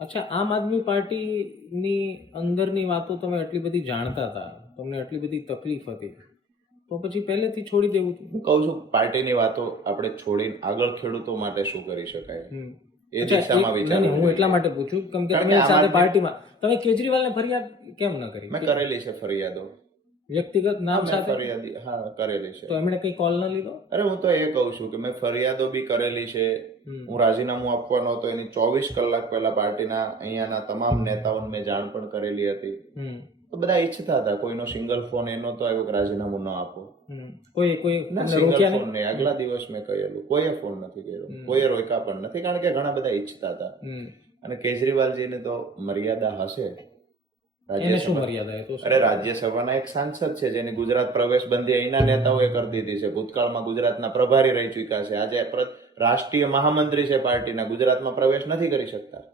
અચ્છા, આમ આદમી પાર્ટીની અંદરની વાતો તમે આટલી બધી જાણતા હતા, તમને આટલી બધી તકલીફ હતી, તો પછી પહેલેથી છોડી દેવું હતું. હું કહું છું પાર્ટીની વાતો આપણે છોડીને આગળ ખેડૂતો માટે શું કરી શકાય એ અચ્છા, દિશામાં નહીં, વિચારવું હું જોઈએ. એટલા માટે પૂછું કેમ કે કારણ તમે કે આમ સાથે આદમી- પાર્ટીમાં તમે કેજરીવાલને ફરિયાદ કેમ ન કરી? મેં કરેલી છે ફરિયાદો, વ્યક્તિગત નામ મેં સાથે ફરિયાદી હા કરેલી છે. તો એમણે કઈ કોલ ન લીધો? અરે હું તો એ કહું છું કે મેં ફરિયાદો બી કરેલી છે. હું રાજીનામું આપવાનો હતો એની 24 કલાક પહેલા પાર્ટીના અહીંયાના તમામ નેતાઓને મેં જાણ પણ કરેલી હતી. તો બધા ઈચ્છતા હતા, કોઈનો સિંગલ ફોન એ નહોતો આવ્યો કે રાજીનામું ન આપો. કોઈ ના, તમને સિંગલ રોક્યા ફોન નહીં. આગલા દિવસ મેં કહેલું, કોઈએ ફોન નથી કર્યો, કોઈએ રોક્યા પણ નથી, કારણ કે ઘણા બધા ઈચ્છતા હતા. નહીં? અને કેજરીવાલજીને તો મર્યાદા હશે. એને શું મર્યાદા? એ તો શું? અરે રાજ્યસભાના એક સાંસદ છે જેની ગુજરાત પ્રવેશ બંધી અહીંના નેતાઓએ કરી દીધી છે. ભૂતકાળમાં ગુજરાતના પ્રભારી રહી ચૂક્યા છે. આજે રાષ્ટ્રીય મહામંત્રી છે પાર્ટીના, ગુજરાતમાં પ્રવેશ નથી કરી શકતા.